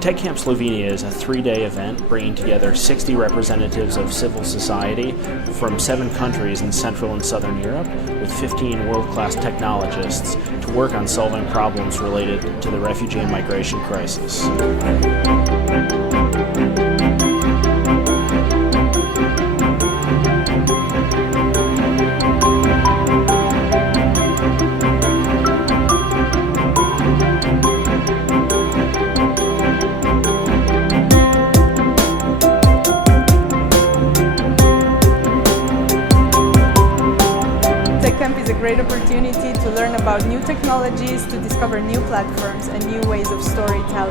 TechCamp Slovenia is a 3-day event bringing together 60 representatives of civil society from 7 countries in Central and Southern Europe with 15 world-class technologists to work on solving problems related to the refugee and migration crisis. TechCamp is a great opportunity to learn about new technologies, to discover new platforms and new ways of storytelling.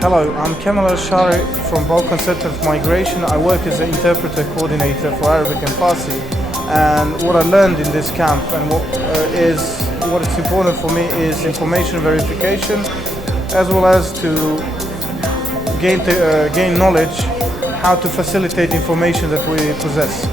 Hello, I'm Kemal Al-Shari from Balkan Center of Migration. I work as an interpreter coordinator for Arabic and Farsi. And what I learned in this camp and what is important for me is information verification, as well as to gain knowledge how to facilitate information that we possess.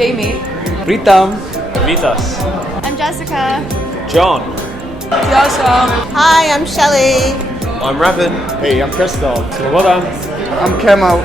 Jamie. Pritam. Vitas. I'm Jessica. John. Tiasha. Hi, I'm Shelly. I'm Ravin. Hey, I'm Christoph. I'm Kemal.